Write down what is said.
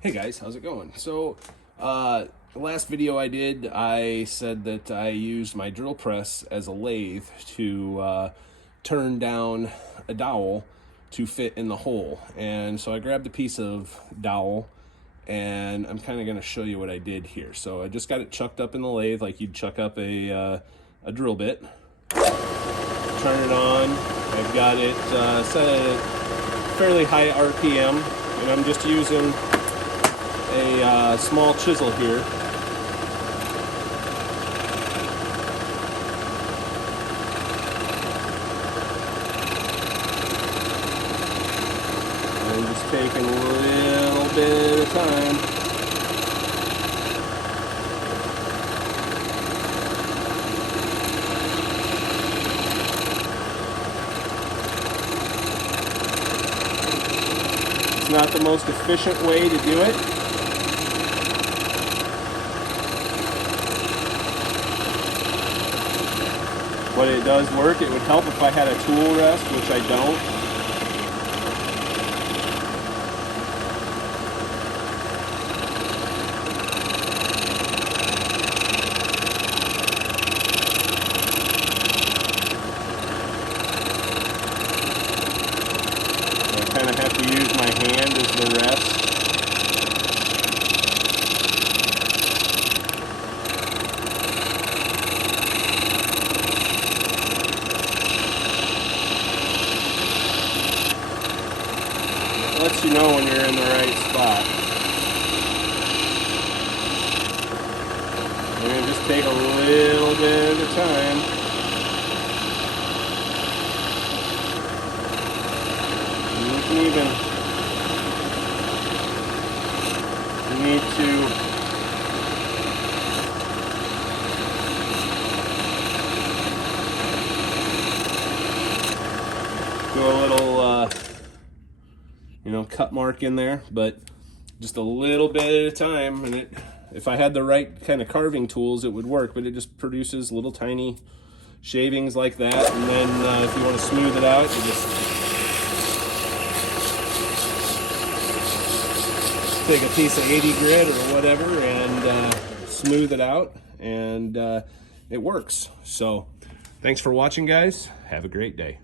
Hey guys, how's it going? So, the last video I did, I said that I used my drill press as a lathe to turn down a dowel to fit in the hole. And so I grabbed a piece of dowel and I'm kind of going to show you what I did here. So I just got it chucked up in the lathe like you'd chuck up a drill bit. Turn it on. I've got it set at a fairly high RPM, and I'm just using a small chisel here. I'm just taking a little bit of time. It's not the most efficient way to do it. But it does work. It would help if I had a tool rest, which I don't. I kind of have to use my hand as the rest. Lets you know when you're in the right spot. You're going to just take a little bit at a time. You can even need to do a little cut mark in there, but just a little bit at a time. And if I had the right kind of carving tools, it would work, but it just produces little tiny shavings like that. And then if you want to smooth it out, you just take a piece of 80 grit or whatever and smooth it out, and it works. So thanks for watching, guys. Have a great day.